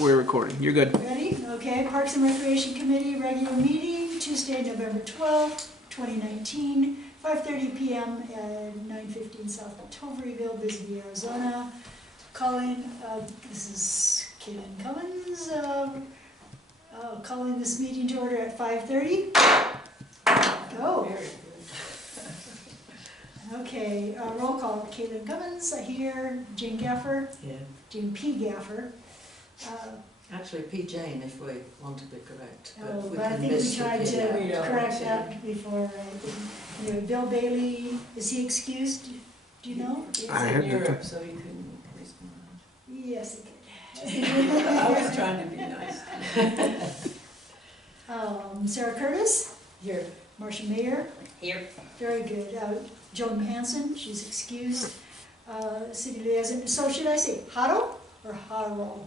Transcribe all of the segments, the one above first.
We're recording. You're good. Ready? Okay, Parks and Recreation Committee, regular meeting, Tuesday, November 12th, 2019, 5:30 p.m. at 915 South Toveryville, Bisbee, Arizona. Calling, this is Caitlin Cummins, calling this meeting to order at 5:30. Go. Okay, roll call. Caitlin Cummins here, Jane Gaffer, Yeah, Jane P. Gaffer. actually P. Jane if we want to be correct. Oh, we but I can think we miss the tried P. to We don't correct want to. that before, right? Anyway, Bill Bailey, is he excused? Do you know? I heard that. Europe, so he couldn't respond. Yes, he I was trying to be nice. could. Sarah Curtis, Here. Marcia Mayer, Here. very good. Joan Hanson, she's excused. City liaison, so should I say Haro or Haro?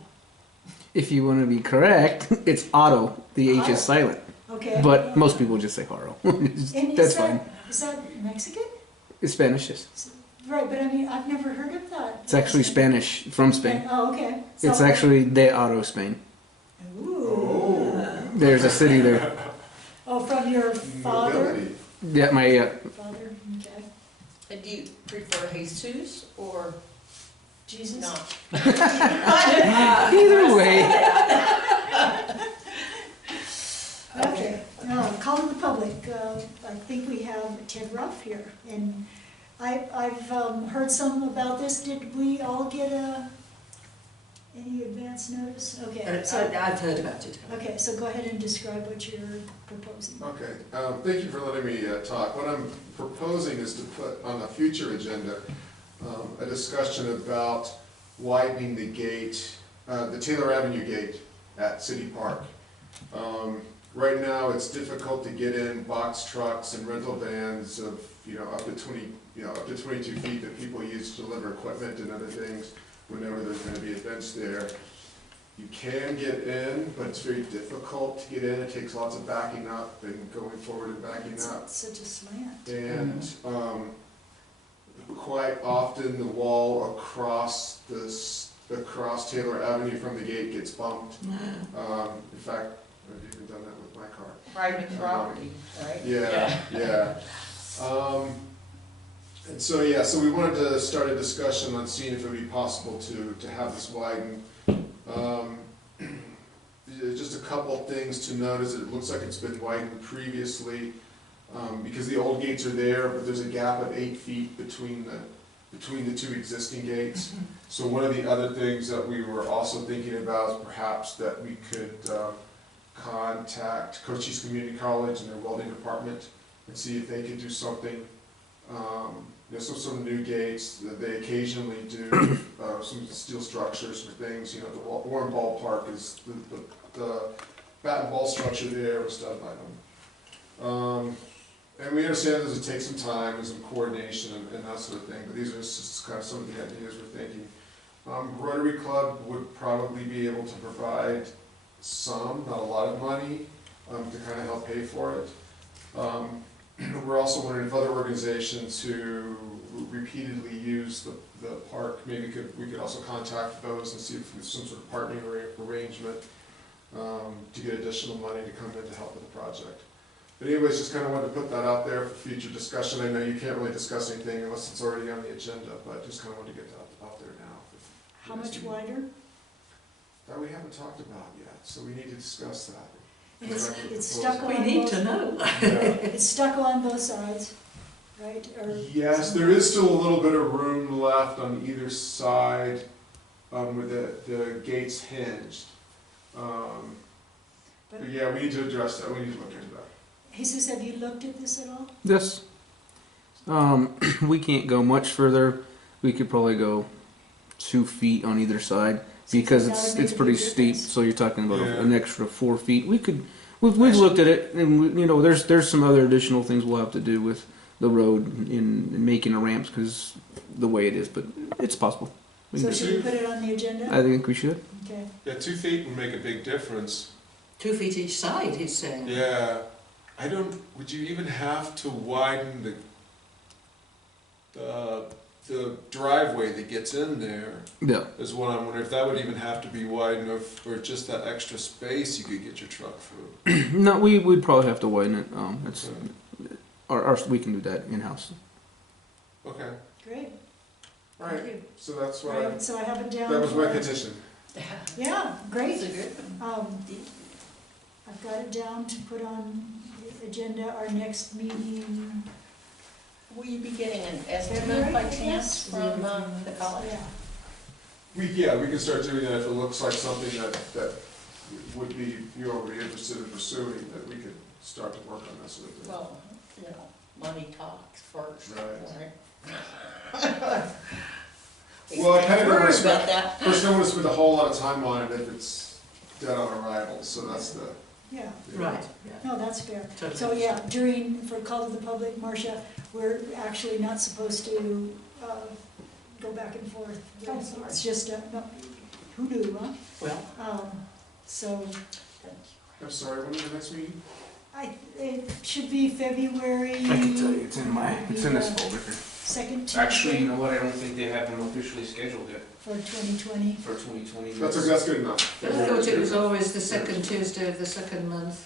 If you want to be correct, it's Otto. The H Otto. is silent. Okay. But most people just say Haro. And That's fine. Is that Mexican? It's Spanish, yes. Right, but I mean, I've never heard of that. It's actually Spanish from Spain. Oh, okay. It's actually De Otto, Spain. Ooh. There's a city there. Oh, from your father? Yeah, my Father, okay. And do you prefer Jesus or Jesus? not? either way. Okay, calling the public, I think we have Ted Ruff here, and I've heard some about this. Did we all get any advance notice? Okay, so, I've heard about it. okay, so go ahead and describe what you're proposing. Okay, thank you for letting me talk. What I'm proposing is to put on a future agenda a discussion about widening the gate, the Taylor Avenue gate at City Park. Right now, it's difficult to get in box trucks and rental vans of, up to 22 feet that people use to deliver equipment and other things whenever there's gonna be events there. You can get in, but it's very difficult to get in. It takes lots of backing up and going forward and backing It's up. such a slant. And quite often, the wall across Taylor Avenue from the gate gets bumped. In fact, I've even done that with my car. Private property, right? Yeah. And so we wanted to start a discussion on seeing if it would be possible to have this widened. Just a couple things to note is that it looks like it's been widened previously, because the old gates are there, but there's a gap of 8 feet between the two existing gates. So one of the other things that we were also thinking about is perhaps that we could contact Cochise Community College and their welding department and see if they could do something. Some new gates. They occasionally do some steel structures for things. The Warren Ballpark is the bat and ball structure there was done by them. And we understand this would take some time and some coordination and that sort of thing, but these are just kind of some of the ideas we're thinking. Rotary Club would probably be able to provide some, not a lot of money, to kind of help pay for it. We're also wondering if other organizations who repeatedly use the park, maybe we could also contact those and see if there's some sort of partnering arrangement to get additional money to come in to help with the project. But anyways, just kind of wanted to put that out there for future discussion. I know you can't really discuss anything unless it's already on the agenda, but just kind of wanted to get that out there now. How much wider? That we haven't talked about yet, so we need to discuss that. And it's stuck on We need to know. Yeah. It's stuck on both sides, right? Or Yes, there is still a little bit of room left on either side with the gates hinged. But yeah, we need to address that. We need to look into that. Jesus, have you looked at this at all? This. We can't go much further. We could probably go 2 feet on either side because That would make it's a pretty big steep. difference. So you're talking about Yeah. an extra 4 feet. We've looked at it, and there's some other additional things we'll have to do with the road in making the ramps because the way it is, but it's possible. We So can- should we put it on the agenda? I think we should. Okay. Yeah, 2 feet would make a big difference. 2 feet each side, he's saying. Yeah, would you even have to widen the the driveway that gets in there Yeah. is what I'm wondering, if that would even have to be wide enough, or just that extra space you could get your truck through. No, we'd probably have to widen it. It's we can do that in house. Okay, Great. all right, Thank you. so that's what Right, so I have it down. that was my for- petition. Yeah, great. It's a good one. I've got it down to put on the agenda, our next meeting. Will you be getting an estimate by chance from the college? Yeah, We can start doing that if it looks like something that would be, you know, be interested in pursuing, that we could start to work on this with. Well, you know, money talks first, Right. right? Well, I kinda don't wanna Worried spend- about that. First, I don't wanna spend a whole lot of time on it if it's dead on arrival, so that's the. yeah, Right, yeah. no, that's fair. Totally. So, yeah, for call to the public, Marcia, we're actually not supposed to, go back and forth. Oh, sorry. It's just, no, who knew, huh? Well, So, I'm sorry, when is the next meeting? it should be February. I can tell you, it's in this Yeah. folder here. Second Actually, you Tuesday know what? I don't think they have them officially scheduled yet for 2020. for 2020. That's good enough. I thought it was always the second Tuesday of the second month.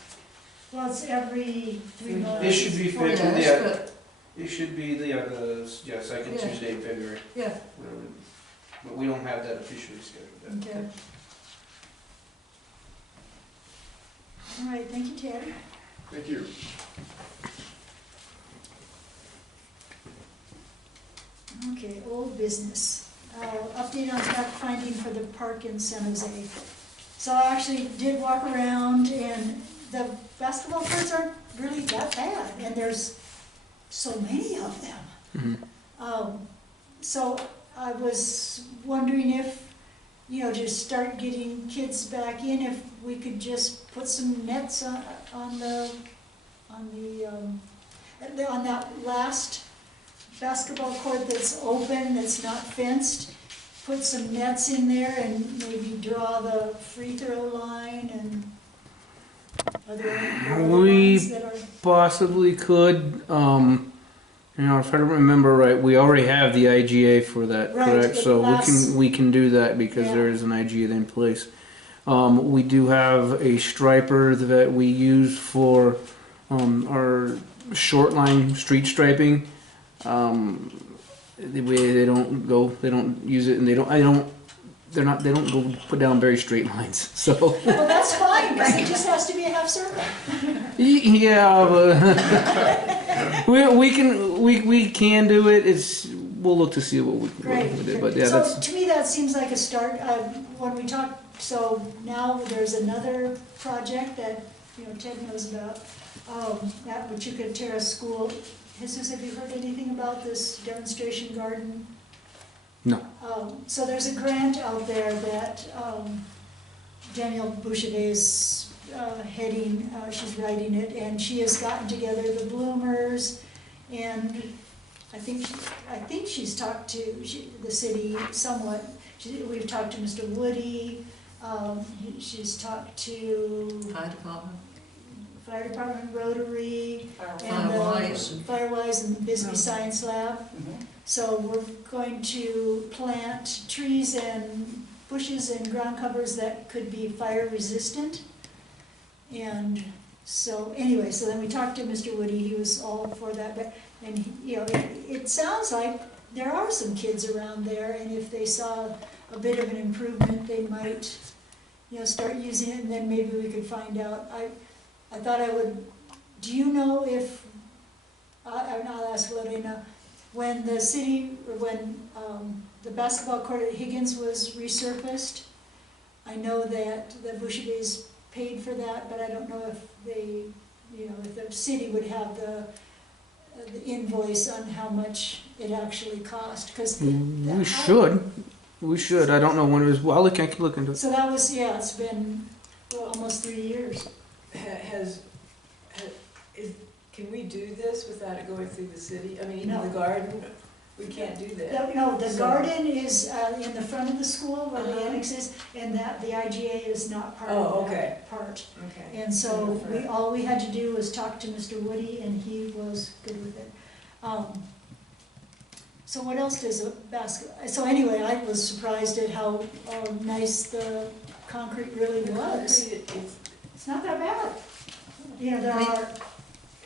Well, it's every 3 months. It should be Four- February. Yes, Yeah. but, It should be the second Yeah. Tuesday in February. yeah, Whatever. But we don't have that officially scheduled yet. Okay. All right, thank you, Ted. Thank you. Okay, old business. Update on fact finding for the park in San Jose. So I actually did walk around, and the basketball courts aren't really that bad, and there's so many of them. Mhm. So I was wondering if, to start getting kids back in, if we could just put some nets on that last basketball court that's open, that's not fenced. Put some nets in there and maybe draw the free throw line and other We- ones that are. Possibly could. If I remember right, we already have the IGA for that, Right, correct? it So lasts- we can do that because Yeah. there is an IGA in place. We do have a striper that we use for our short line street striping. They don't use it, and they don't go put down very straight lines. So Well, that's fine, because it just has to be a half circle. yeah, but we can do it. We'll look to see what we Great. can do. But yeah, So that's to me, that seems like a start. When we talk, so now there's another project that, Ted knows about, at Wichita Terrace School. Jesus, have you heard anything about this demonstration garden? no. So there's a grant out there that Danielle Bouchevet is heading, she's writing it, and she has gotten together the bloomers, and I think she's talked to the city somewhat. We've talked to Mr. Woody, she's talked to fire department, Fire Department, Rotary, and Firewise. Firewise and the Bisbee Oh. Science Lab. Mhm. So we're going to plant trees and bushes and ground covers that could be fire resistant. And so, anyway, so then we talked to Mr. Woody, he was all for that, but, and, it sounds like there are some kids around there, and if they saw a bit of an improvement, they might, start using it, and then maybe we could find out. I thought I would, do you know if, I'll ask Lorena, when the city, or when the basketball court at Higgins was resurfaced, I know that the Bouchevets paid for that, but I don't know if they, if the city would have the invoice on how much it actually cost, because. We should. I don't know when it was. Well, I can look into it. So that was, it's been almost 3 years. Can we do this without it going through the city? I mean, No. even the garden, we can't do that. No, the So- garden is in the front of the school where the Uh-huh. annex is, and that, the IGA is not part Oh, of okay. that part. Okay. And so all we had to do was talk to Mr. Woody, and he was good with it. So what else does a so anyway, I was surprised at how nice the concrete really was. It's not that bad. You know, there are,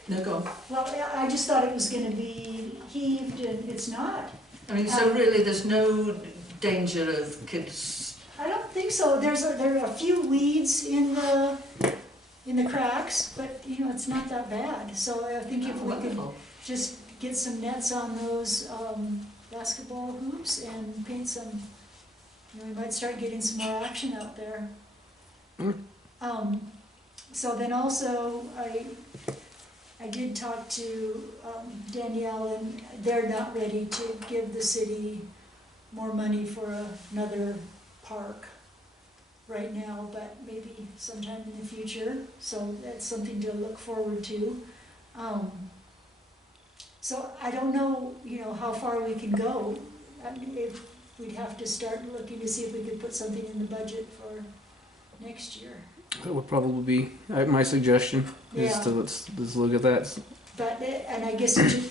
No, go on. well, I just thought it was gonna be heaved, and it's not. I mean, so really there's no danger of kids, I don't think so. There are a few weeds in the cracks, but, you know, it's not that bad. So I think if we could wonderful. just get some nets on those basketball hoops and paint some, you know, we might start getting some more action out there. Mm. So then also, I did talk to Danielle, and they're not ready to give the city more money for another park right now, but maybe sometime in the future, so that's something to look forward to. So I don't know, you know, how far we can go. I mean, if we'd have to start looking to see if we could put something in the budget for next year. That would probably be my suggestion, is Yeah. to let's look at that. But, and I guess to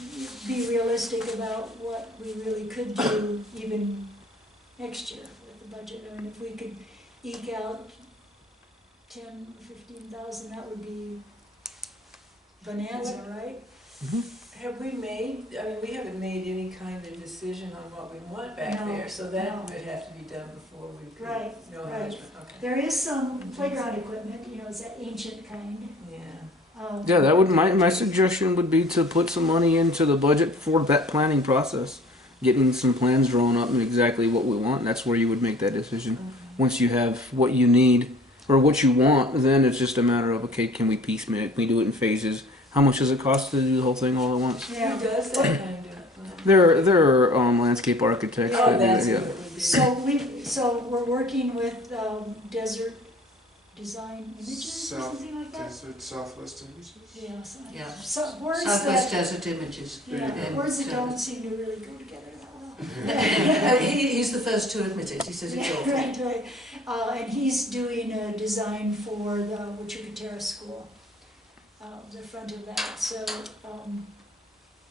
be realistic about what we really could do even next year with the budget. I mean, if we could eke out 10, 15,000, that would be bonanza, right? Have we made, I mean, we haven't made any kind of decision on what we want back No, there, so that no. would have to be done before we could Right, know right. how much, okay. There is some playground equipment, you know, it's that ancient kind. Yeah. Yeah, that would my suggestion would be to put some money into the budget for that planning process, getting some plans drawn up and exactly what we want. And that's where you would make that decision. Once you have what you need or what you want, then it's just a matter of, okay, can we piecemeal it? Can we do it in phases? How much does it cost to do the whole thing all at once? Yeah. Who does that kind of? There are landscape architects Oh, that that's do what that. it would be. So we're working with Desert Design Images or South something like that? Desert Southwest Images? Yeah, so, Yeah. so words Southwest that, Desert Images. yeah, Yeah. words that Yeah. don't seem to really go together that well. He's the first to admit it, he says it's Yeah, awful. right, right. And he's doing a design for the Huachuca Terrace School, the front of that, so,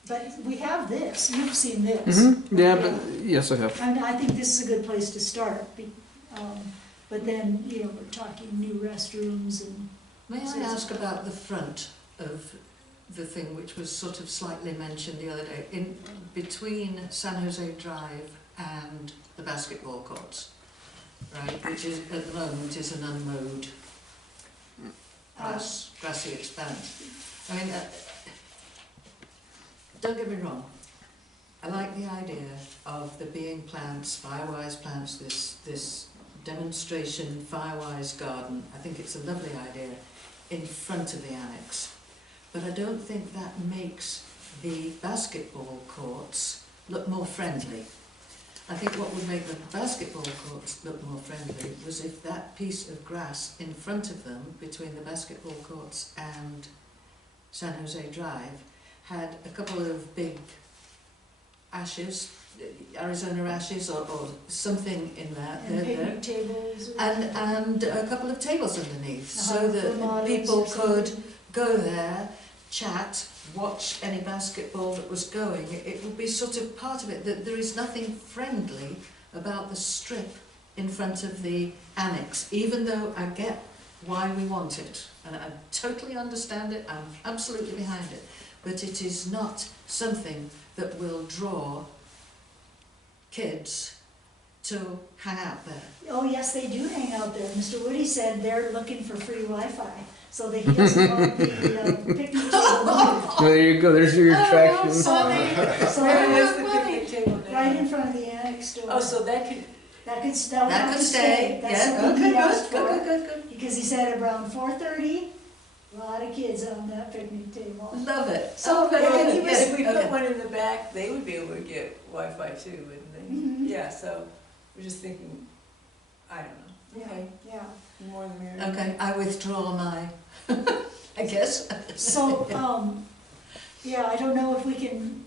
but we have this, you've seen this. Yeah, but yes, I have. And I think this is a good place to start, but then, you know, we're talking new restrooms and, May I ask about the front of the thing which was sort of slightly mentioned the other day, in between San Jose Drive and the basketball courts, right, which is at the moment is an unmowed grassy expanse. I mean, don't get me wrong, I like the idea of there being plants, Firewise plants, this demonstration Firewise garden. I think it's a lovely idea in front of the annex. But I don't think that makes the basketball courts look more friendly. I think what would make the basketball courts look more friendly was if that piece of grass in front of them, between the basketball courts and San Jose Drive, had a couple of big ashes, Arizona ashes or something in that. and picnic tables. or- And a couple of tables underneath, so for that models people or could something. go there, chat, watch any basketball that was going. It would be sort of part of it, that there is nothing friendly about the strip in front of the annex, even though I get why we want it, and I totally understand it, I'm absolutely behind it, but it is not something that will draw kids to hang out there. Oh, yes, they do hang out there. Mr. Woody said they're looking for free Wi-Fi, so that he doesn't want the picnic table. Well, there you go. There's your attraction. So Where is the picnic table now? right in front of the annex door. Oh, so that could, That could That have could to stay, That's yeah, something okay, he asked good, for. good. Because he said around 4:30, a lot of kids on that picnic table. Love it. So, very yeah, good. he was- Yes, if we okay. put one in the back, they would be able to get Wi-Fi too, wouldn't they? Mhm. Yeah, so we're just thinking, I don't know. Yeah, Okay, yeah. more the merrier. Okay, I withdraw my, I guess. So, yeah, I don't know if we can,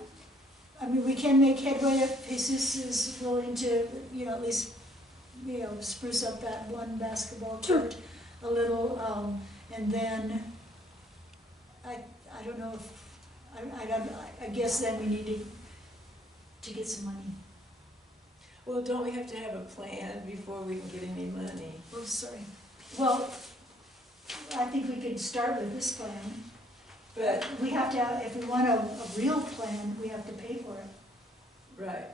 I mean, we can make headway if Jesus is willing to, you know, at least, you know, spruce up that one basketball court a little, and then, I don't know if, I guess then we need to get some money. Well, don't we have to have a plan before we can get any money? Oh, sorry. Well, I think we could start with this plan. But, We have to have, if we want a real plan, we have to pay for it. right,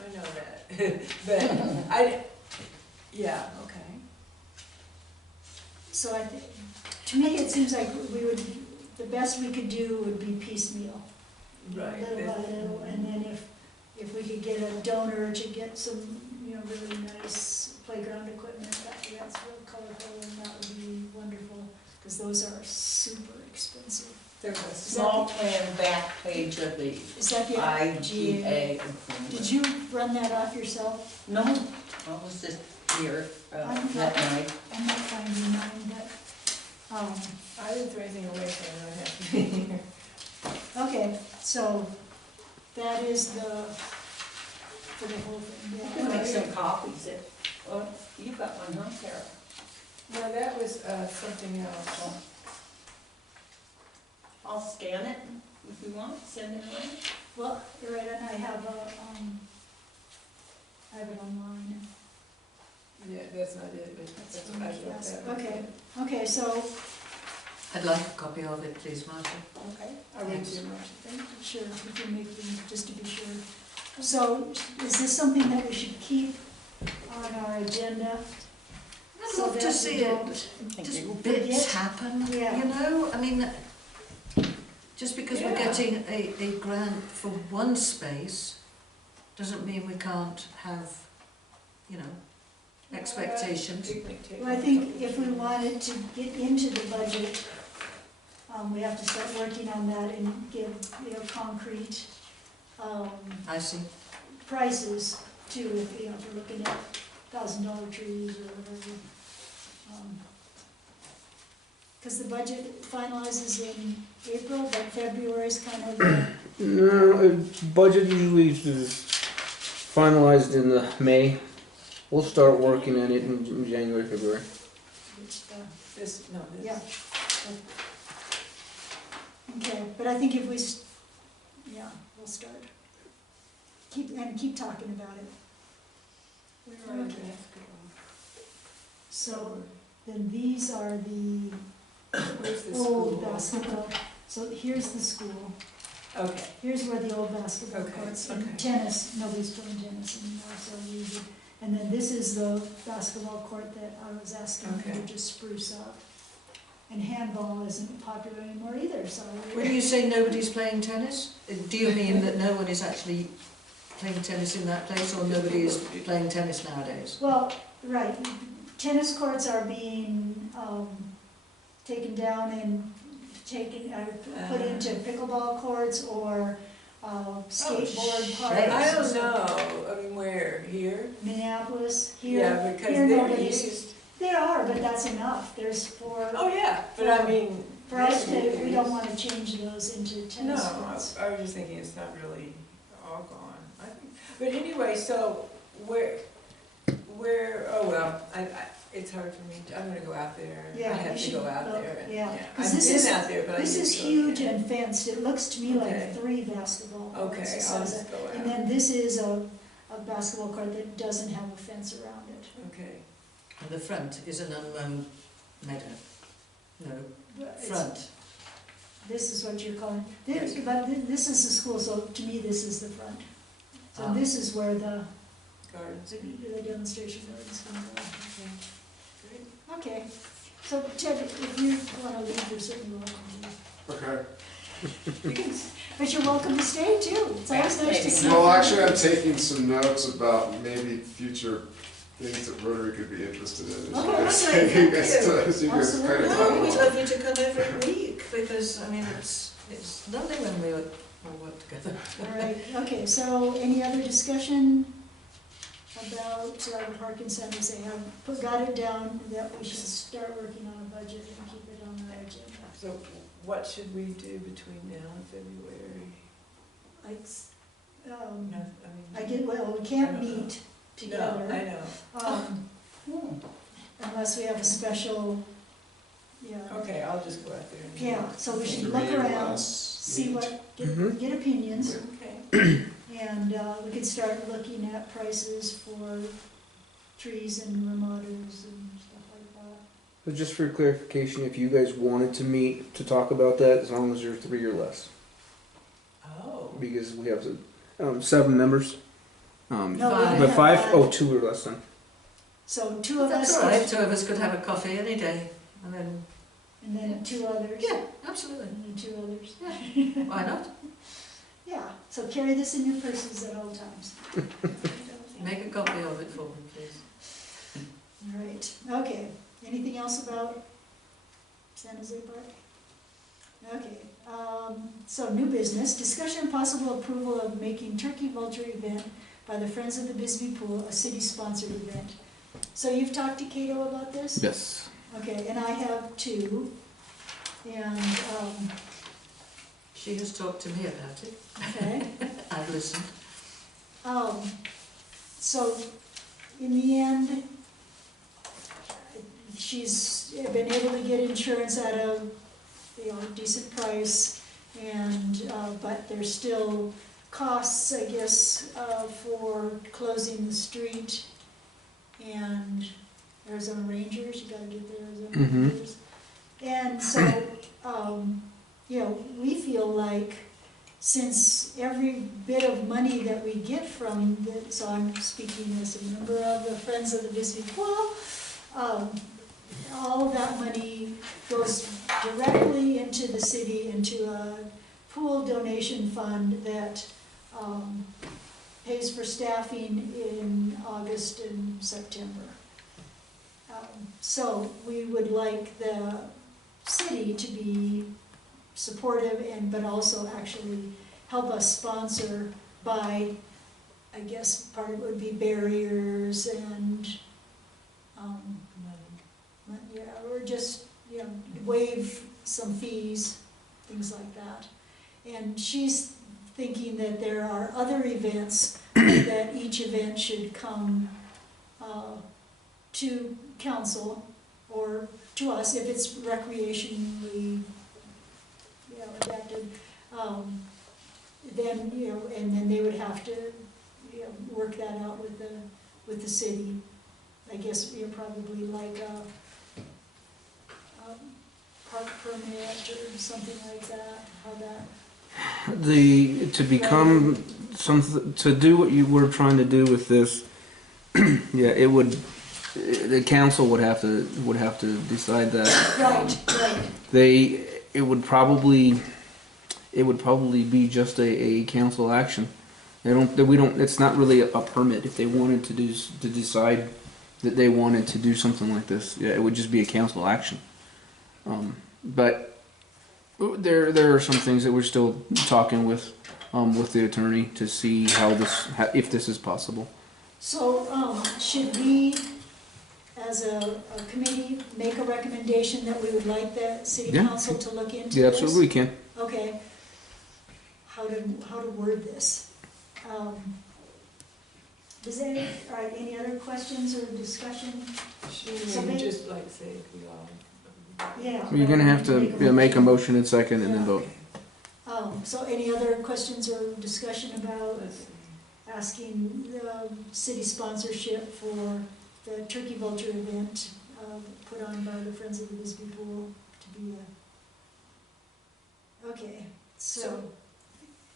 I know that, but yeah, okay. So I think, to me, it seems like the best we could do would be piecemeal. Right. Little by little, and then if we could get a donor to get some, really nice playground equipment, that's real colorful, and that would be wonderful, because those are super expensive. There's a small plan back page of the Is that the IGA. Did you run that off yourself? No, I was just here, that night. I'm not finding mine, but, I didn't throw anything away, so I don't have to be here. okay, so that is for the whole thing, You can make yeah. some copies you got one, huh, Carol? No, that was something else. I'll scan it if you want, send it away. Well, you're right, and I have it online. Yeah, that's not it, but that's what I Yes, looked at. okay, okay, so, I'd like a copy of it, please, Marcia. Okay, I'll read you, Marcia. thank you, sure, if you make them, just to be sure. So, is this something that we should keep on our agenda? I'd So love that to we see don't- it, just forget? bits happen, Yeah. you know? I mean, just because we're Yeah. getting a grant for one space, doesn't mean we can't have, expectations. Picnic table. Well, I think if we wanted to get into the budget, we have to start working on that and give, concrete, I see. prices too, if we're looking at $1,000 trees or whatever. Because the budget finalizes in April, but February's kind of, No, budget usually is finalized in the May. We'll start working on it in January, February. This, no, this. yeah. Okay, but I think if we, we'll start. Keep talking about it. Where are Okay. the So, then these are the Where's the old school? basketball, so here's the school. Okay, Here's where the old basketball Okay, courts, okay. and tennis, nobody's playing tennis anymore, so we would, and then this is the basketball court that I was asking you Okay. to just spruce up. And handball isn't popular anymore either, so. When you say nobody's playing tennis, do you mean that no one is actually playing tennis in that place, or nobody is playing tennis nowadays? Well, right, tennis courts are being, taken down and put into pickleball courts or, skateboard parks. I don't know, I mean, where, here? Minneapolis, here, Yeah, because here they're nobody's, used, there are, but that's enough, there's four, oh, yeah, but I mean. for us they're to, we don't used. wanna change those into No, tennis courts. I was just thinking it's not really all gone, I think, but anyway, so where, oh, well, it's hard for me, I'm gonna go out there, I Yeah, have you to go should out look, there, and, yeah. yeah. 'Cause I've this is- been out there, but I This need is to go huge again. and fenced, it looks to me Okay. like 3 basketball courts. Okay, the I'll size just go And out, then this is a basketball court that doesn't have a fence around it. okay. And the front is an unmown meadow. No, But it's- front. This is what you're calling, this is the school, so to me, this is the front. So Ah. this is where the Gardens. the demonstration garden's gonna go. Great. Okay, so Ted, if you wanna leave, you're certainly welcome Okay. to. You can- But you're welcome to stay too, it's always nice to see. Well, actually, I'm taking some notes about maybe future things that Rotary could be interested in. Okay, okay, You guys, thank you guys kind of No, talk it would be about. lovely to come every week, because, I mean, it's lovely when we all work together. All right, okay, so any other discussion about park incentives? They have got it down that we should start working on a budget and keep it on our agenda. So what should we do between now and February? Like, No, I get, well, we can't meet No, I together, know, unless we have a special, yeah. okay, I'll just go out there and. Yeah, so we should To look read around, last see meet. what, Mhm. get opinions, Okay, And we could start looking at prices for trees and remodelers and stuff like that. But just for clarification, if you guys wanted to meet to talk about that, as long as you're 3 or less, Oh. because we have 7 members. No, we Five. But have 5, five. oh, 2 or less then. So 2 of That's us, all right, 2 of us could have a coffee any day, and then, and then 2 others. yeah, absolutely, And then 2 others. why not? Yeah, so carry this in your purses at all times. Make a copy of it for me, please. All right, okay. Anything else about San Jose Park? Okay, so new business, discussion and possible approval of making Turkey Vulture event by the Friends of the Bisbee Pool a city-sponsored event. So you've talked to Cato about this? Yes. Okay, and I have too. And, She has talked to me about it, okay. I've listened. So, in the end, she's been able to get insurance at a, decent price, and, but there's still costs, I guess, for closing the street, and Arizona Rangers, you gotta get the Arizona Mhm. Rangers. And so, we feel like since every bit of money that we get from the, so I'm speaking as a member of the Friends of the Bisbee Pool, all of that money goes directly into the city, into a pool donation fund that pays for staffing in August and September. So we would like the city to be supportive and, but also actually help us sponsor by, I guess part of it would be barriers and, yeah, or just, waive some fees, things like that. And she's thinking that there are other events, that each event should come to council or to us if it's recreationally, adapted. Then, and then they would have to, work that out with the city. I guess, probably like a park permit or something like that, how that. To become to do what you were trying to do with this, yeah, it would. The council would have to decide that. Right. It would probably be just a council action. It's not really a permit. If they wanted to decide that they wanted to do something like this, yeah, it would just be a council action. But there are some things that we're still talking with the attorney to see if this is possible. So, should we, as a committee, make a recommendation that we would like the city Yeah. council to look into this? Yeah, absolutely can. Okay. How to word this? Does any, all right, any other questions or discussion? She would just like say if we all. Yeah. You're gonna have to make a motion in second and then vote. So any other questions or discussion about Let's see. asking the city sponsorship for the Turkey Vulture event put on by the Friends of the Bisbee Pool to be okay, so,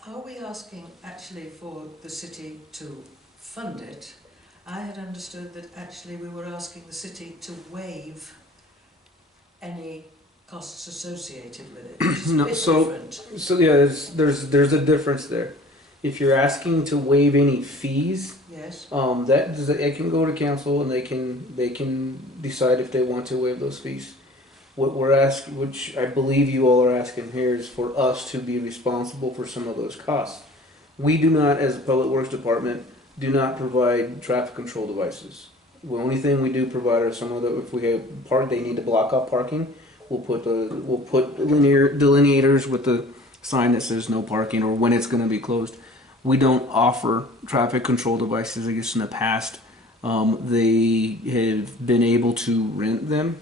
Are we asking actually for the city to fund it? I had understood that actually we were asking the city to waive any costs associated with it, which is a No, bit so- different. So yeah, there's a difference there. If you're asking to waive any fees, Yes, it can go to council and they can decide if they want to waive those fees. What we're asking, which I believe you all are asking here, is for us to be responsible for some of those costs. We do not, as a public works department, do not provide traffic control devices. The only thing we do provide are some of the, if we have they need to block off parking, we'll put delineators with the sign that says no parking or when it's going to be closed. We don't offer traffic control devices. I guess in the past, they have been able to rent them.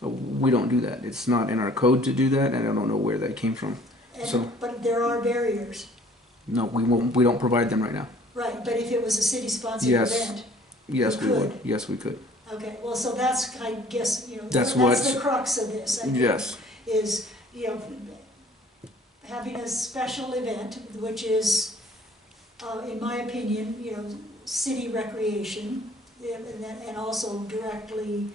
We don't do that. It's not in our code to do that, and I don't know where that came from. So- but there are barriers. No, we won't. We don't provide them right now. Right, but if it was a city-sponsored Yes. event, Yes, You we would. could. Yes, we could. okay, well, so that's, I guess, That's that's what- the crux of this, I think. Yes. Is, having a special event, which is, in my opinion, city recreation, and also directly,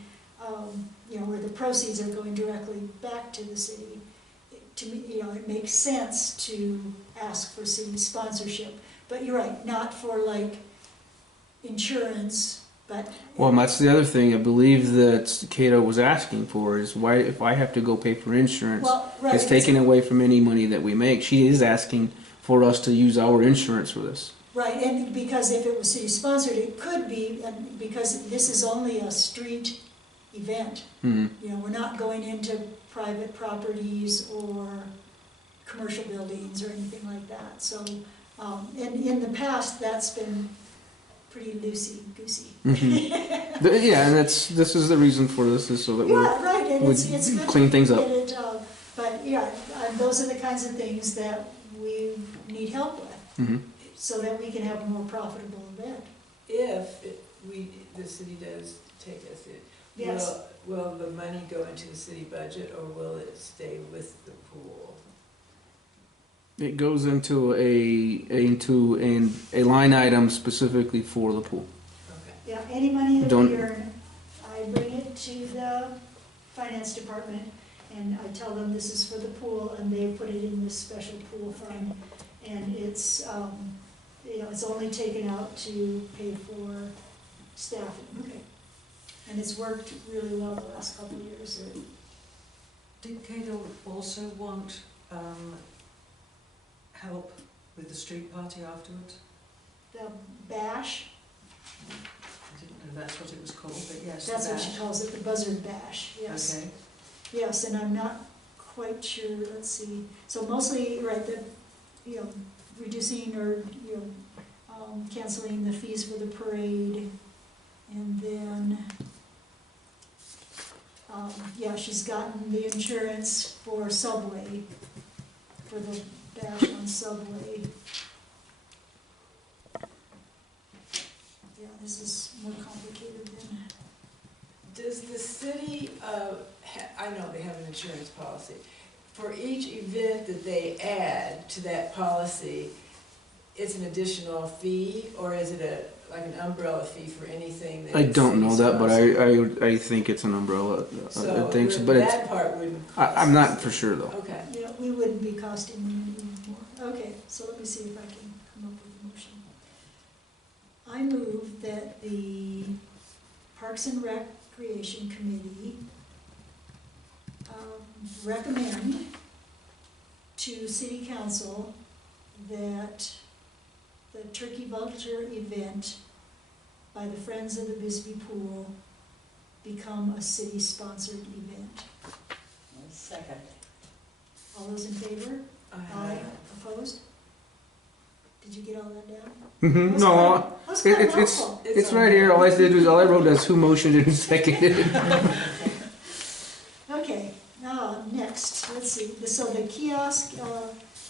where the proceeds are going directly back to the city. To me, it makes sense to ask for city sponsorship, but you're right, not for like insurance, but. Well, that's the other thing I believe that Cato was asking for is why if I have to go pay for insurance, Well, right. it's taken away from any money that we make. She is asking for us to use our insurance for this. Right, and because if it was city-sponsored, it could be, and because this is only a street event. Hmm. We're not going into private properties or commercial buildings or anything like that. So, and in the past, that's been pretty loosey-goosey. Yeah, and this is the reason for this is so that we're Yeah, right, and we it's good clean to things get up. it, but yeah, those are the kinds of things that we need help with, Mhm. so that we can have a more profitable event. If the city does take us, Yes. will the money go into the city budget or will it stay with the pool? It goes into a line item specifically for the pool. Okay. Yeah, any money that Don't- we earn, I bring it to the finance department, and I tell them this is for the pool, and they put it in this special pool fund, and it's, it's only taken out to pay for staffing. Okay. And it's worked really well the last couple of years. Did Cato also want help with the street party afterwards? The bash, I didn't know that's what it was called, but yes, the that's what she bash. calls it, the buzzard bash, yes. Okay. Yes, and I'm not quite sure, let's see, so mostly, right, reducing or, canceling the fees for the parade, and then, she's gotten the insurance for Subway, for the bash on Subway. Yeah, this is more complicated than. Does the city, I know they have an insurance policy, for each event that they add to that policy, it's an additional fee, or is it like an umbrella fee for anything that I don't know that, but city-sponsored? I think it's an umbrella. So I think so, but it's that part wouldn't. I'm not for sure though. Okay. Yeah, we wouldn't be costing them any more. Okay, so let me see if I can come up with a motion. I move that the Parks and Recreation Committee recommend to City Council that the Turkey Vulture event by the Friends of the Bisbee Pool become a city-sponsored event. Second. All those in favor? Aye. Opposed? Did you get all that down? Mm-hmm. No, That was kind of it's mouthful. it's right here. All I wrote is who motioned it and seconded. Okay, next, let's see, so the kiosk,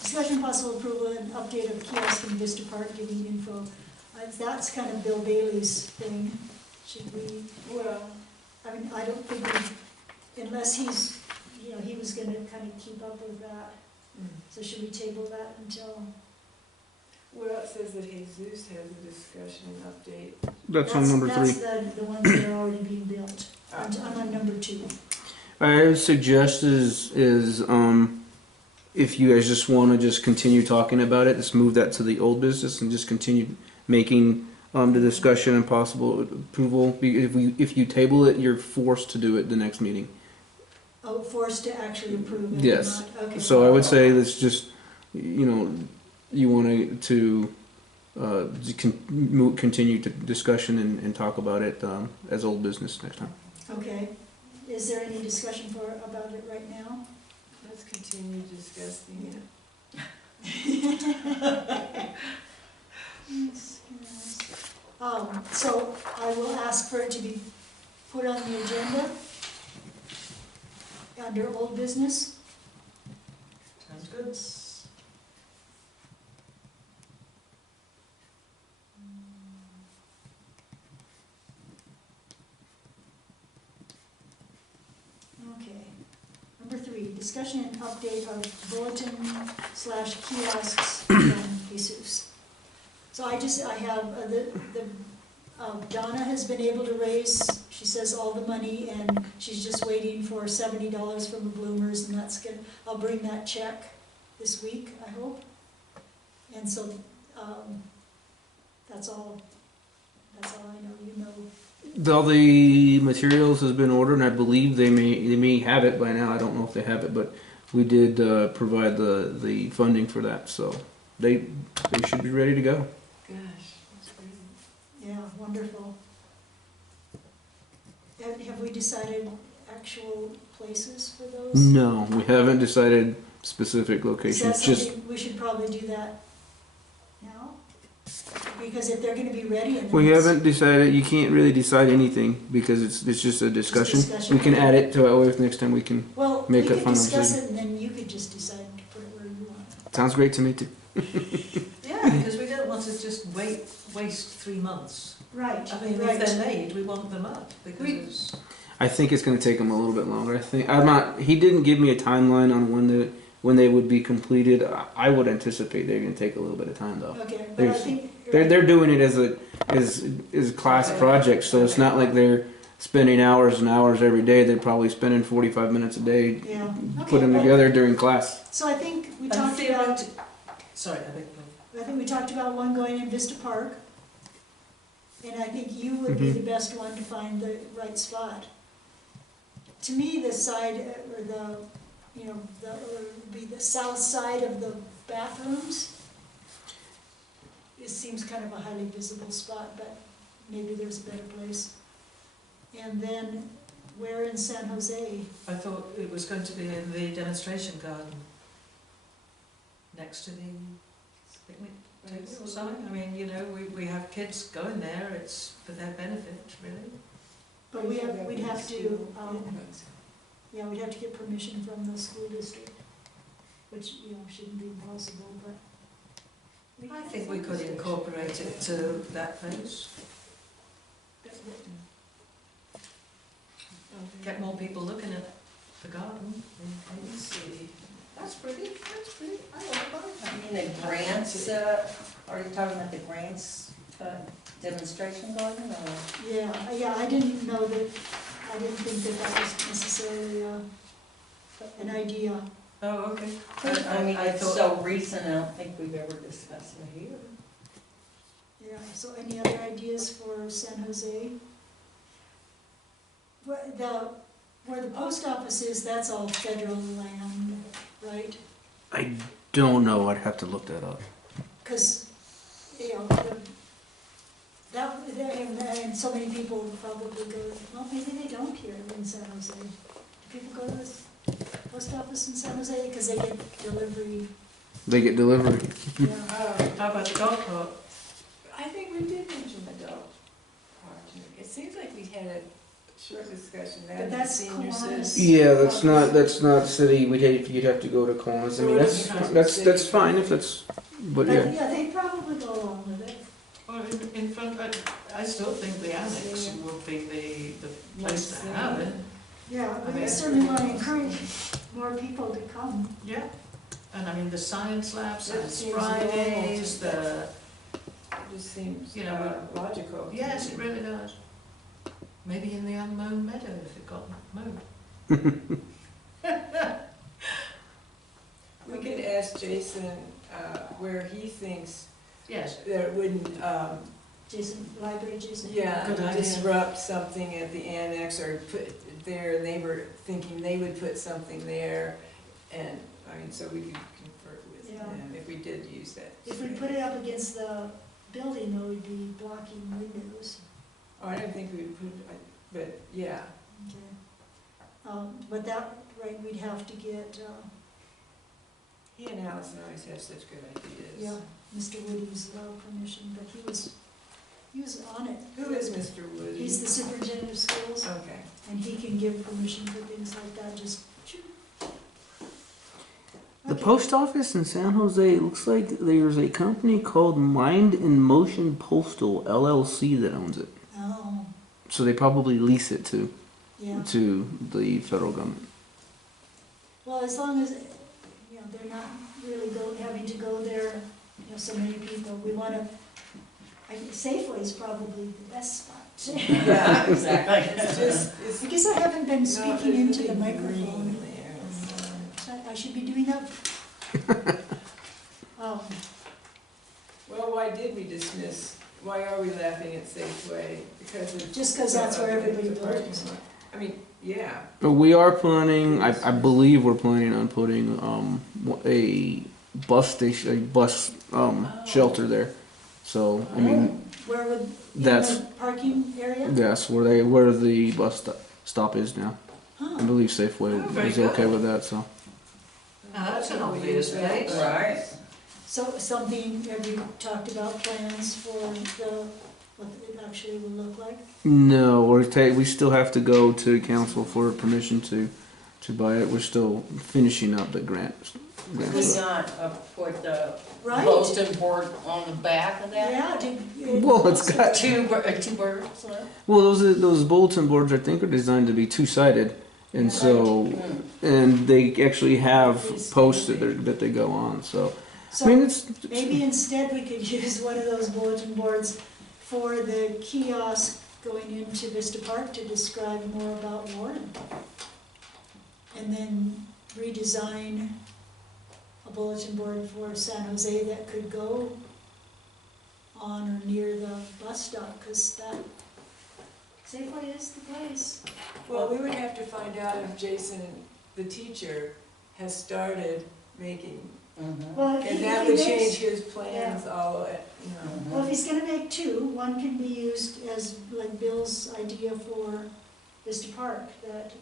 discussion possible approval and update of kiosk in Vista Park giving info. That's kind of Bill Bailey's thing. Should we, Well, I mean, I don't think we, unless he's, he was gonna kind of keep up with that. So should we table that until? well, it says that Jesus has a discussion and update. That's on number 3. That's the ones that are already being built. I'm on number 2. I would suggest is if you guys just want to just continue talking about it, just move that to the old business and just continue making the discussion and possible approval. If you table it, you're forced to do it the next meeting. Oh, forced to actually approve it? Yes. Not, okay. So I would say that's just you want to continue to discussion and talk about it as old business next time. Okay. Is there any discussion about it right now? Let's continue discussing it. Yes. So I will ask for it to be put on the agenda under old business. Sounds good. discussion and update of bulletin/kiosks from Jesus. So I have, Donna has been able to raise, she says, all the money, and she's just waiting for $70 from the Bloomers, and that's good. I'll bring that check this week, I hope. And so, that's all I know, you know. All the materials has been ordered, and I believe they may have it by now. I don't know if they have it, but we did provide the funding for that, so they should be ready to go. Gosh, that's great. Yeah, wonderful. Have we decided actual places for those? No, we haven't decided specific Is that locations. Just something, we should probably do that now? Because if they're gonna be ready and. we haven't decided. You can't really decide anything because it's just a discussion. discussion. We can add it to our way next time. We can. Well, we make a could final discuss decision. it and then you could just decide to put it where you want. Sounds great to me too. Yeah, because we don't want to just waste 3 months. Right, I mean, right. if they're made, we want them up, because I think it's going to take them a little bit longer. I think I'm not. He didn't give me a timeline on when they would be completed. I would anticipate they're going to take a little bit of time though. Okay, but I There's- think. They're doing it as a class project, so it's not like they're spending hours and hours every day. They're probably spending 45 minutes a day Yeah. put them Okay, together during class. so I think we and talked about, sorry, I beg your pardon. I think we talked about one going in Vista Park. And I think you would be Mhm. the best one to find the right spot. To me, the side, or the, would be the south side of the bathrooms. It seems kind of a highly visible spot, but maybe there's a better place. And then, where in San Jose? I thought it was going to be in the demonstration garden, next to the picnic table or something. I mean, we have kids going there, it's for their benefit, really. But we'd have to, we'd have to get permission from the school district, which, shouldn't be impossible, but. I think we could incorporate it to that place, get more people looking at the garden. Let's see. That's pretty, I like that. I mean, the grants, are you talking about the grants demonstration garden, or? Yeah, I didn't know that, I didn't think that was necessarily an idea. Oh, okay. I mean, I it's thought- so recent, I don't think we've ever discussed it here. Yeah, so any other ideas for San Jose? Where the post office is, that's all federal land, right? I don't know. I'd have to look that up. Because, and so many people probably go, well, maybe they don't here in San Jose. Do people go to the post office in San Jose because they get delivery? They get delivery. Yeah. How about the dog park? I think we did mention the dog park. It seems like we had a short discussion But that the that's senior Kiwanis. citizens. Yeah, that's not city. You'd have to go to Kiwanis. I mean, that's fine if that's. But yeah. Yeah, they probably go along with it. Well, in front, I still think the annex would be the place to have it. Yeah, we certainly want to encourage more people to come. Yeah. And I mean, the science lab, That science seems Fridays, normal. the, It just seems logical. yes, it really does. Maybe in the unmown meadow if it got mowed. We could ask Jason where he thinks Yes. that it wouldn't, Library Jason. Good idea. disrupt something at the annex, or put their neighbor thinking they would put something there. And, I mean, so we could confer with Yeah. them if we did use that. If we put it up against the building, though, we'd be blocking windows. Oh, I don't think we would put, but, yeah. Okay. But that, right, we'd have to get, He and Allison always have such good ideas. yeah, Mr. Woody's permission, but he was on it. Who is Mr. Woody? He's the superintendent of schools, Okay. and he can give permission for things like that, just. The Okay. post office in San Jose, it looks like there's a company called Mind in Motion Postal LLC that owns it. Oh, So they probably lease it to yeah. the federal government. Well, as long as, they're not really having to go there, so many people, we wanna, Safeway is probably the best spot. Yeah, Exactly. it's just, it's. I guess I haven't been no, speaking there's into the nothing microphone. green there, so. I should be doing that. Well, why did we dismiss, why are we laughing at Safeway? Because of. Just 'cause that's where everybody the parking goes. lot. I mean, yeah, But we are planning. I believe we're planning on putting a bus station, a bus shelter there. So I mean, Where would, in That's- the parking area? that's where the bus stop is now. I Huh. believe Safeway Oh, very is okay good. with that. So Now, that's an obvious place. Right. So something, have you talked about plans for what it actually will look like? no, we still have to go to council for permission to buy it. We're still finishing up the grant. Could not put the Right? bulletin board on the back of that? Yeah, Well, it's got- Two birds, huh? Well, those bulletin boards I think are designed to be two-sided, and so and they actually have posts that they go on. So I mean, So it's maybe instead we could use one of those bulletin boards for the kiosk going into Vista Park to describe more about Warren. And then redesign a bulletin board for San Jose that could go on or near the bus stop, because that Safeway is the place. well, we would have to find out if Jason, the teacher, has started making, Mhm. Well, and that would change his plans Yeah. all, Well, if he's gonna make two, one can be used as like Bill's idea for Vista Park that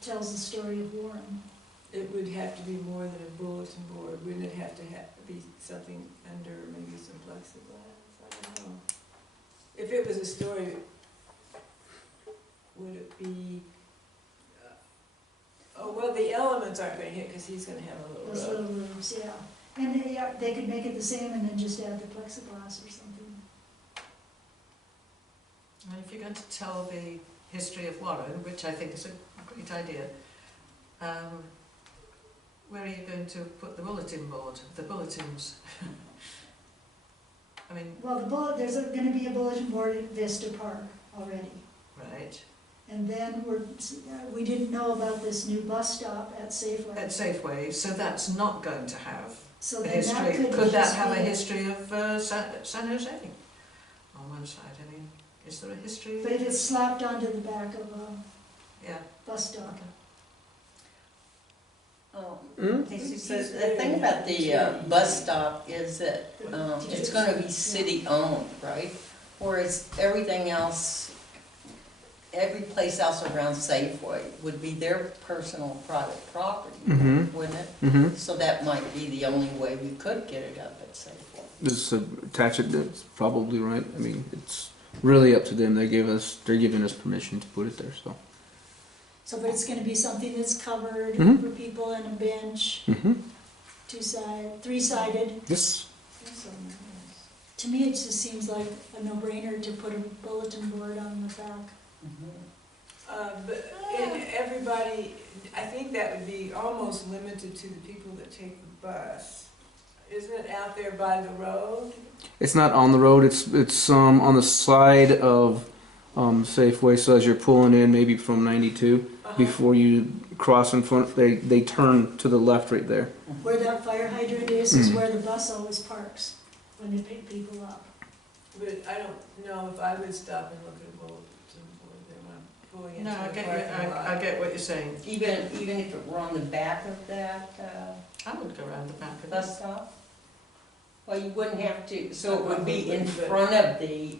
tells the story of Warren. it would have to be more than a bulletin board, wouldn't it have to be something under maybe some plexiglass, I don't know. If it was a story, would it be, oh, well, the elements aren't gonna hit, cause he's gonna have a Those little little rooms, yeah. And they could make it the same and then just add the plexiglass or something. And if you're going to tell the history of Warren, which I think is a great idea, where are you going to put the bulletin board, the bulletins? I mean, Well, there's gonna be a bulletin board at Vista Park already. right, And then we didn't know about this new bus stop at Safeway. at Safeway, so that's not going to have So a then that history. could Could that just have a be- history of San Jose? On one side, I mean, is there a history? But if it's slapped onto the back of a Yeah. bus stop. Oh, Hmm? so the thing about the bus stop is that it's gonna be city-owned, right? Whereas everything else, every place else around Safeway would be their personal private property, Mhm. wouldn't it? Mm-hmm. So that might be the only way we could get it up at Safeway. Just attach it. That's probably right. I mean, it's really up to them. They're giving us permission to put it there. So But it's gonna be something that's covered Mhm. for people and a bench, mm-hmm. three-sided. This To me, it just seems like a no-brainer to put a bulletin board on the back. But and everybody, I think that would be almost limited to the people that take the bus. Isn't it out there by the road? It's not on the road. It's on the side of Safeway. So as you're pulling in, maybe from 92, before you cross in front, they turn to the left right there. Where that fire hydrant is Mhm. where the bus always parks when they pick people up. But I don't know if I would stop and look at a bulletin board there when I'm pulling into No, I the get parking you, lot. I get what you're saying. Even if it were on the back of that I would go around the back of bus this. stop? Well, you wouldn't have to, so it would be in front of the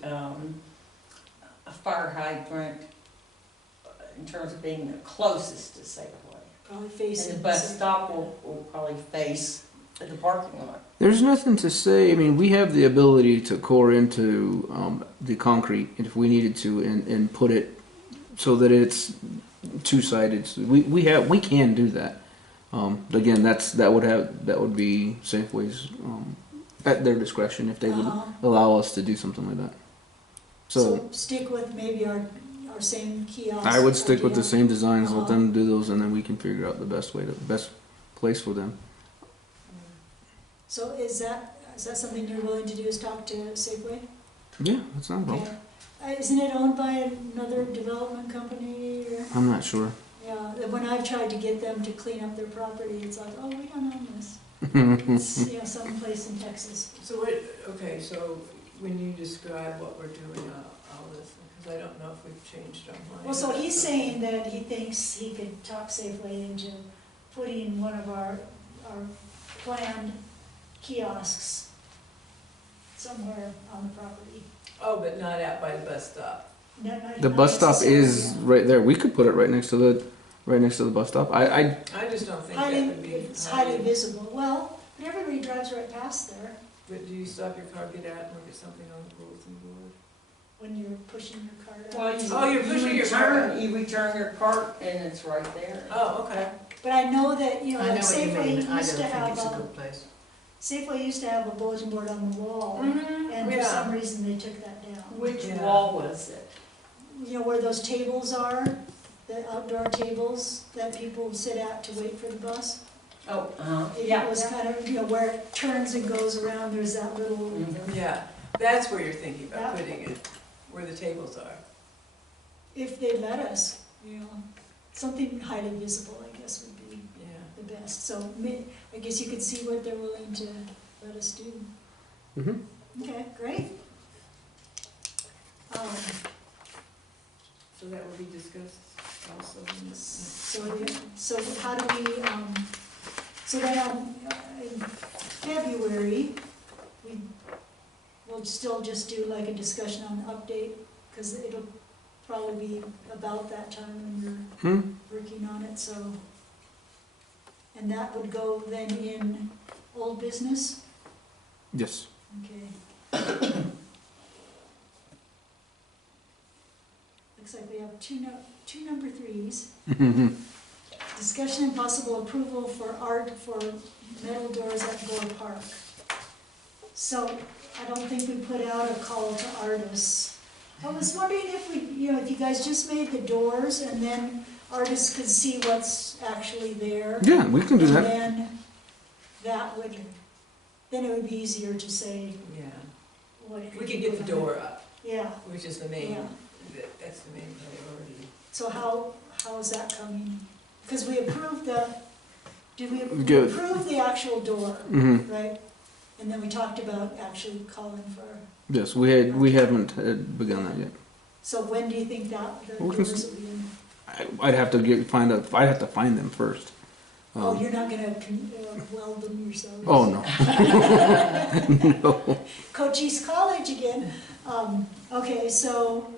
fire hydrant in terms of being the closest to Safeway. Probably facing. And the bus stop will probably face the parking lot. There's nothing to say. I mean, we have the ability to core into the concrete if we needed to, and put it so that it's two-sided. So we can do that. Again, that would be Safeway's at their discretion if they would allow us to do something like that. So Stick with maybe our or same kiosk. I would stick with the idea. same designs, let Uh-huh. them do those, and then we can figure out the best place for them. So is that something you're willing to do, is talk to Safeway? Yeah, that's not a problem. Okay. Isn't it owned by another development company or? I'm not sure. Yeah, when I've tried to get them to clean up their property, it's like, oh, we don't own this. It's, you know, someplace in Texas. So what, okay, so when you describe what we're doing, I'll listen, because I don't know if we've changed our mind. Well, so he's saying that he thinks he could talk Safeway into putting one of our planned kiosks somewhere on the property. Oh, but not out by the bus stop. The bus stop is right there. We could put it right next to the bus stop. I I just don't think that Highly, would be. it's highly visible. Well, but everybody drives right past there But do you stop your car, get out and look at something on the bulletin board? when you're pushing your cart out. Well, Oh, you're pushing your cart. You return your cart and it's right there. Oh, okay. But I know that, you know, I know like what you Safeway mean, I don't used to think have it's a a, good place. Safeway used to have a bulletin board on the wall, Mm-hmm, and for some reason they took that down. Which Yeah. wall was it? You know where those tables are, the outdoor tables that people sit at to wait for the bus? Oh, It was kind of, you know, where it turns and goes around, there's that little, Mhm. Yeah, that's where you're thinking about Yeah. putting it, where the tables are. if they let us, you know, something highly visible, I guess, would be Yeah. the best. So I guess you could see what they're willing to let us do. Mhm. Okay, great. So that will be discussed also in this. So how do we, so then in February, we'll still just do like a discussion on the update, because it'll probably be about that time when we're working on it, so. And that would go then in old business? yes. Okay. Looks like we have two number threes. Discussion and possible approval for art for metal doors at Gore Park. So I don't think we put out a call to artists. I was wondering if we, you know, if you guys just made the doors and then artists could see what's actually there. Yeah, we can do And that. then then it would be easier to say Yeah, what. we could get the door up, Yeah, which is the main, Yeah. that's the main priority. so how is that coming? Because we approved did we Good. approve the actual door, hmm right? And then we talked about actually calling for, Yes, we haven't begun that yet. so when do you think that the We can doors will be in? I'd have to I'd have to find them first. Oh, you're not gonna weld them yourself? Oh no. No. Cochise College again. Okay, so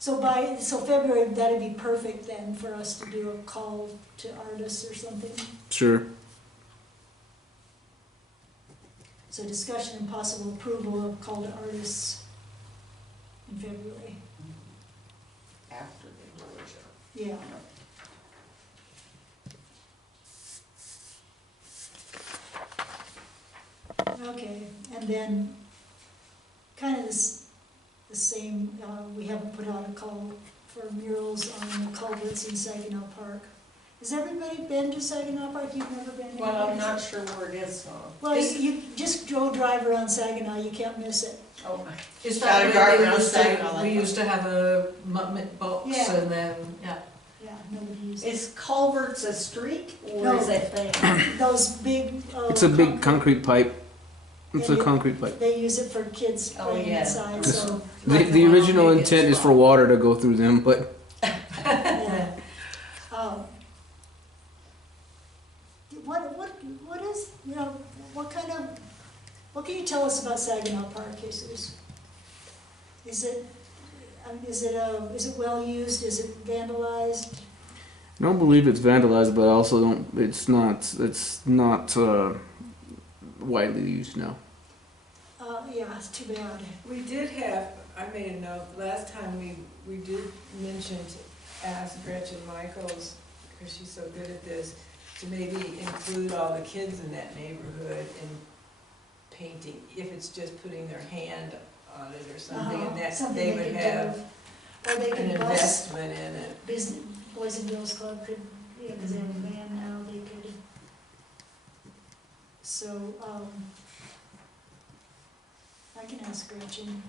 February, that'd be perfect then for us to do a call to artists or something. Sure. So discussion and possible approval of call to artists in February. After the doors Yeah. Okay, and then kind of the same, we haven't put out a call for murals on the culverts in Saginaw Park. Has everybody been to Saginaw Park? You've never been? Well, I'm not sure where it is now. Well, you just go drive around Saginaw, you can't miss it. Oh, Is Gotta that drive where they around used Saginaw to, like we that. used to have a mutt box Yeah. and then, yeah. Yeah, nobody uses it. is culverts a street or No. is it thing? Those big, It's a big concrete pipe. It's a Yeah, concrete pipe. they use it for kids Oh, playing yeah. inside, Yes. so, The original intent is for water to go through them, but yeah. What is, you know, what can you tell us about Saginaw Park, Jesus? Is it well used, is it vandalized? I don't believe it's vandalized. But I also don't. It's not widely used now. Yeah, it's too bad. We did have, I made a note, last time we did mention to ask Gretchen Michaels, because she's so good at this, to maybe include all the kids in that neighborhood in painting, if it's just putting their hand on it or something, and that Something they they would could have, do. Or they An could bus, investment in it. business, Boys and Girls Club could, yeah, because they have a van now, they could. So, I can ask Gretchen.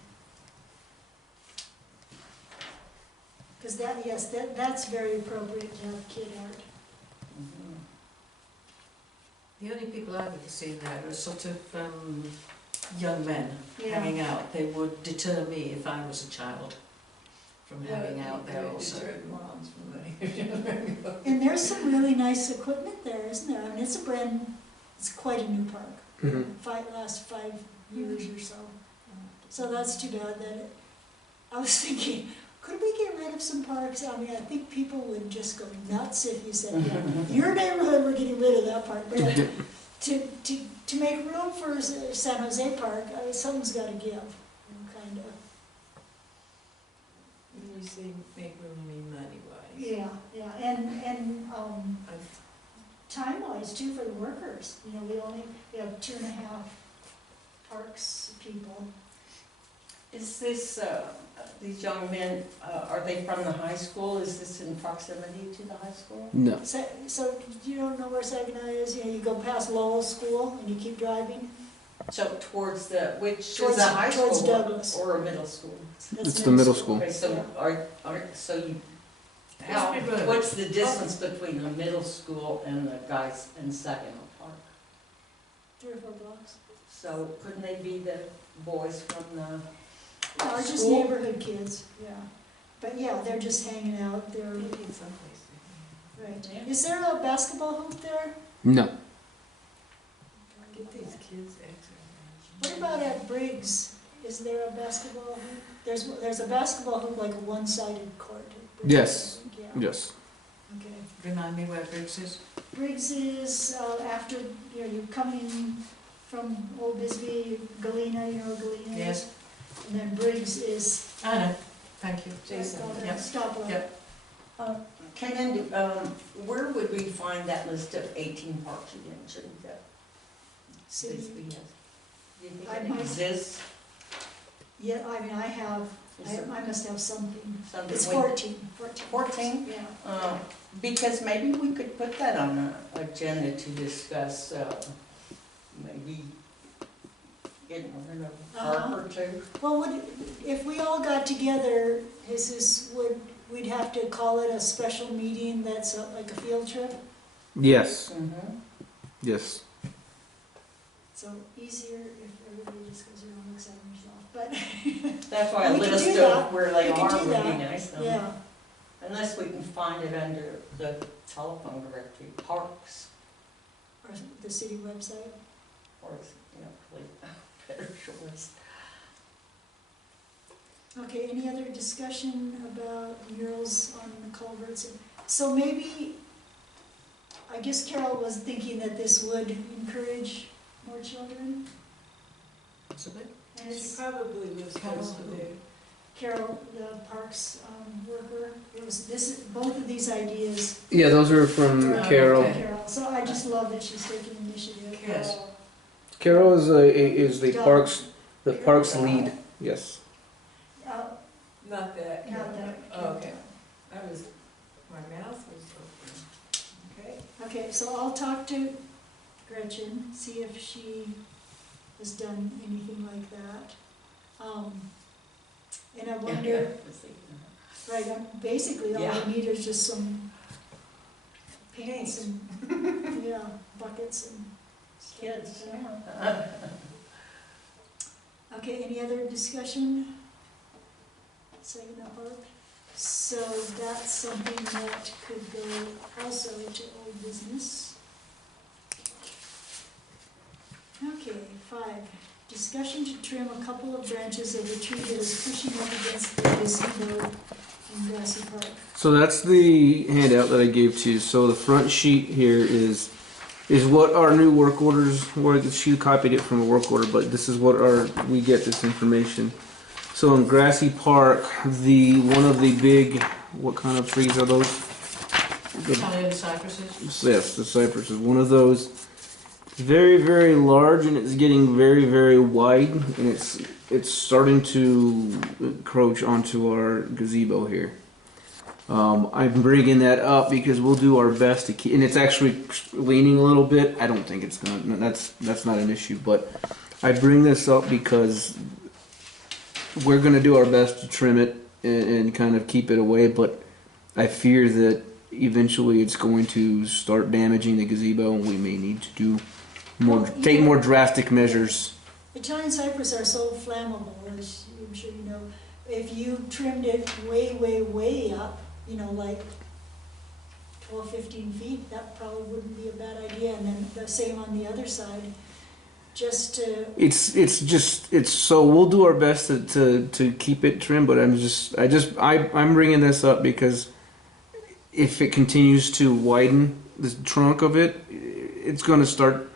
Because that, yes, that's very appropriate to have kid art. Mhm. The only people I've ever seen there are sort of young men Yeah. hanging out. They would deter me if I was a child from hanging out there also. Moms from any. And there's some really nice equipment there, isn't there? I mean, it's quite a new park. Last 5 years or so. So that's too bad that I was thinking, could we get rid of some parks? I mean, I think people would just go nuts if you said, yeah, your neighborhood, we're getting rid of that park. But to make room for San Jose Park, something's gotta give, kind of. When you say make room, you mean money-wise. Yeah, and time-wise too for the workers. You know, we have 2.5 parks people. Is this, these young men, are they from the high school? Is this in proximity to the high school? No. So you don't know where Saginaw is? You know, you go past Lowell School and you keep driving. So towards which is Towards- a high towards school Douglas. or a middle school? That's It's the middle school. school. Okay, so so you, how, Bisbee Road. what's the distance between the middle school and the guys in Saginaw Park? 3 or 4 blocks. So couldn't they be the boys from the, No, it's just School? neighborhood kids, yeah. But yeah, they're just hanging out, they're, Maybe in some places. right. Yeah. Is there a basketball hoop there? No. Get these kids exercise. What about at Briggs? Is there a basketball hoop? There's a basketball hoop, like a one-sided court at Briggs. Yes. Yeah, Yes. okay. Remind me where Briggs is? Briggs is after, you know, you're coming from Old Bisbee, Galena, you know where Galena is? Yes. And then Briggs is. I know, thank you. Jason, Yep. Stoplight. Yep. Candy, where would we find that list of 18 parks you mentioned that City. Bisbee has? Do you think I it might- exists? Yeah, I mean, Is it I must have something. something It's we- 14. 14? Yeah. Because maybe we could put that on the agenda to discuss, maybe getting rid of a park or two. Well, if we all got together, we'd have to call it a special meeting that's like a field trip? Yes. Mhm. Yes. So easier if everybody just goes around and looks at themselves, but, That's why a We could list do of that. where they We could are do would be that. nice. yeah. Unless we can find it under the telephone directory, parks, Or the city website. or, probably better choice. Okay, any other discussion about murals on the culverts? So maybe, I guess Carol was thinking that this would encourage more children? Possibly. And She it's probably lives close to there. Carol, the parks worker, both of these ideas. Yeah, those are from were Carol. Okay. Carol, so I just love that she's taking initiative. Yes. Carol is the parks lead. Yes. Not that. Not that. Oh, okay. I was, my mouth was open. Okay. Okay, so I'll talk to Gretchen, see if she has done anything like that. And I wonder, right, basically all Yeah. we need is just some paints and, yeah, buckets and stuff. Kids, like that. yeah. Okay, any other discussion? Saginaw Park? So that's something that could go also to old business. Okay, 5, discussion to trim a couple of branches of the tree that is pushing up against the gazebo in Grassy Park. So that's the handout that I gave to you. So the front sheet here is what our new work orders were. She copied it from a work order, but this is what we get this information. So in Grassy Park, one of the big, what kind of trees are those? Italian cypresses. Yes, the cypress is one of those. It's very, very large, and it's getting very, very wide, and it's starting to encroach onto our gazebo here. I'm bringing that up because we'll do our best to keep, and it's actually leaning a little bit. I don't think it's gonna. That's not an issue, but I bring this up because we're gonna do our best to trim it and kind of keep it away. But I fear that eventually it's going to start damaging the gazebo, and we may need to do more, take more drastic measures. Italian cypress are so flammable, as I'm sure you know. If you trimmed it way, way, way up, you know, like 12, 15 feet, that probably wouldn't be a bad idea. And then the same on the other side, just to, It's so we'll do our best to keep it trimmed, but I'm bringing this up because if it continues to widen the trunk of it, it's gonna start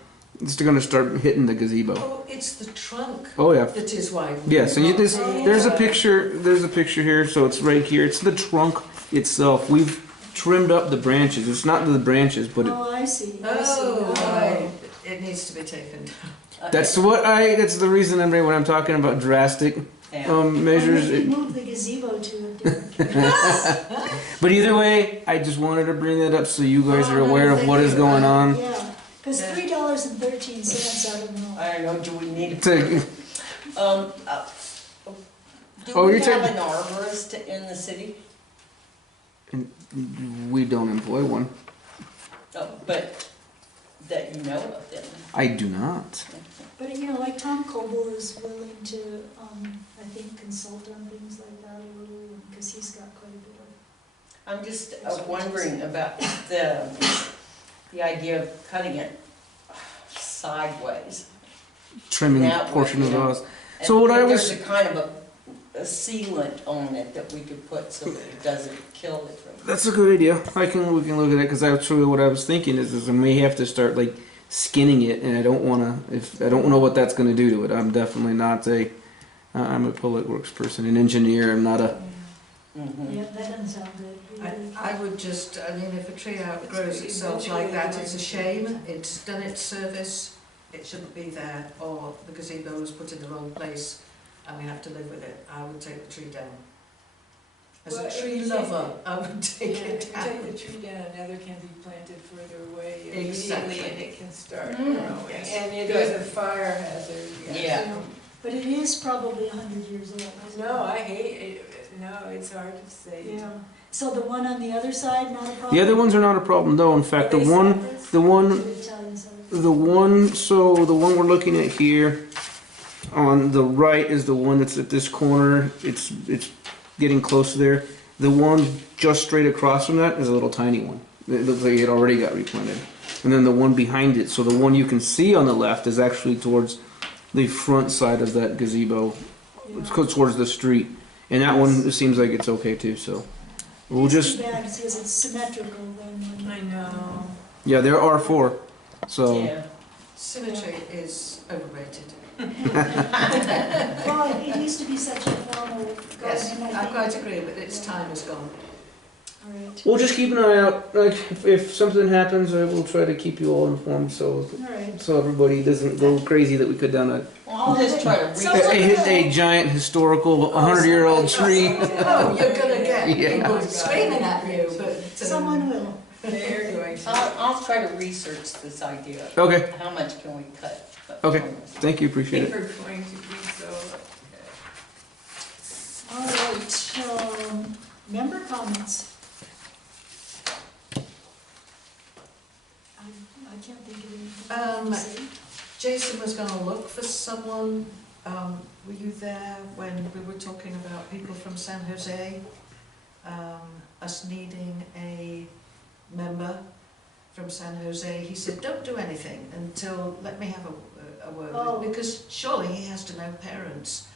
hitting the gazebo. Oh, it's the trunk Oh yeah. that is wide. Yes, and there's a picture here, so it's right here. It's the trunk itself. We've trimmed up the branches. It's not the branches, but oh, I see, I Oh, see. right. It needs to be taken down. that's the reason when I'm talking about drastic Yeah. measures. Maybe move the gazebo to a different place. But either way, I just wanted to bring that up so you guys are aware of what is going on. Yeah, because Yeah. $3.13, I don't know. I don't know, do we need, To- do Oh, we you're have taking- an arborist in the city? We don't employ one. Oh, but that you know of then? I do not. But, you know, like Tom Coble is willing to, I think, consult on things like that a little, because he's got quite a bit of. I'm just wondering about the idea of cutting it sideways. Trimming a That way, portion of yeah. those. And So what I there's was- a kind of a sealant on it that we could put so that it doesn't kill it from. That's a good idea. We can look at that because that's really what I was thinking is I may have to start like skinning it, and I don't know what that's going to do to it. I'm definitely not I'm a public works person, an engineer. I'm not a. Mhm. Yeah, that doesn't sound good. I would just, I mean, if a tree outgrows itself like that, it's a shame. It's done its service. It shouldn't be there, or the gazebo was put in the wrong place and we have to live with it. I would take the tree down. As Well, a if tree you take lover, I would take Yeah, it if you down. take the tree down, another can be planted further away immediately Exactly. and it can start Mm, growing. yes. And it Good. is a fire hazard. yes. Yeah. But it is probably 100 years old. isn't it? No, I hate it, no, it's hard to say. Yeah. So the one on the other side, not a problem? The other ones are not a problem though. In fact, Are the they one cypress? the one Italian side. the one we're looking at here on the right is the one that's at this corner. It's getting close there. The one just straight across from that is a little tiny one. It looks like it already got replanted. And then the one behind it, so the one you can see on the left is actually towards the front side of that gazebo. It's towards the street. And that one it seems like it's okay too, so we'll It's just too bad because it's symmetrical then. I know. yeah, there are 4. So Yeah. Symmetry is overrated. Well, it used to be such a formal Yes, garden. I quite agree, but its time is gone. All right, we'll just keep an eye out. Like if something happens, we'll try to keep you all informed all right. so everybody doesn't go crazy that we cut down Well, I'll just try to So- read. a giant historical 100-year-old tree. Oh, you're gonna get Yeah. people screaming at you, but. Someone will. They're going to. I'll try to research this idea. Okay, How much can we cut? Okay. thank you, appreciate it. They're going to be so. All right, member comments? I can't think of anything. to say. Jason was gonna look for someone, were you there when we were talking about people from San Jose? Us needing a member from San Jose, he said, don't do anything until, let me have a word Oh. with, because surely he has to know parents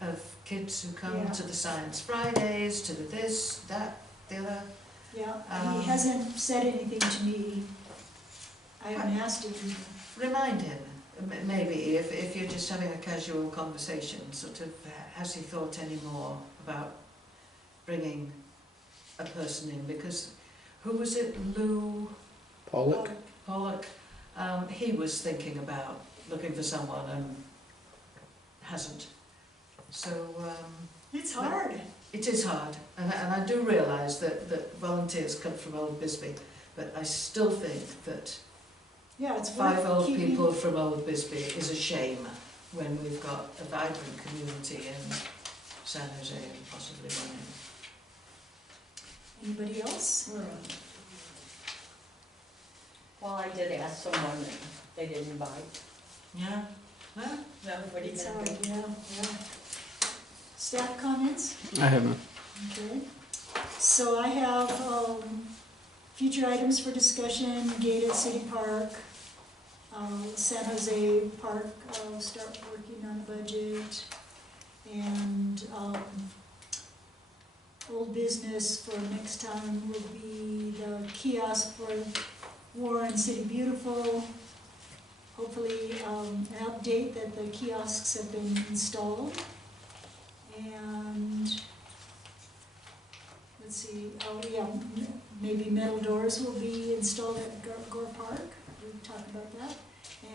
of kids who come Yeah. to the Science Fridays, to the this, that, the other. Yeah, Um, he hasn't said anything to me. I haven't asked him. Remind him, maybe, if you're just having a casual conversation, sort of, has he thought any more about bringing a person in? Because, who was it, Lou Pollock? Pollock? he was thinking about looking for someone and hasn't. So, It's hard. it is hard, and I do realise that volunteers come from Old Bisbee, but I still think that Yeah, it's 5 worth old keeping. people from Old Bisbee is a shame when we've got a vibrant community in San Jose and possibly one in. Anybody else? Well, I did ask someone, and they didn't bite. Yeah? Well, No, what are you It's gonna hard, do? yeah. Staff comments? I haven't. Okay. So I have, future items for discussion, gate at City Park, San Jose Park, start working on a budget, and, old business for next time will be the kiosk for Warren City Beautiful. Hopefully, an update that the kiosks have been installed. And, let's see, maybe metal doors will be installed at Gore Park. We'll talk about that.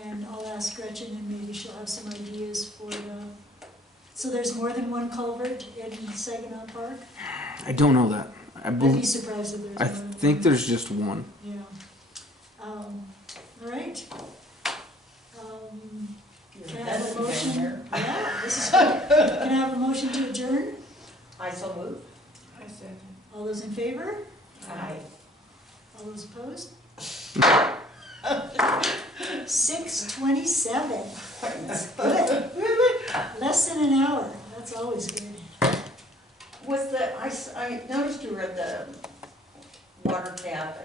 And I'll ask Gretchen, and maybe she'll have some ideas for so there's more than one culvert in Saginaw Park? I don't know that. I'd be surprised if there's more I than think one. there's just one. Yeah. All right. Can I have That's a motion? here. Yeah, this is good. Can I have a motion to adjourn? I so move. I second. All those in favor? Aye. All those opposed? 6:27. That's good. Less than an hour. That's always good. Was I noticed you were at the water tap and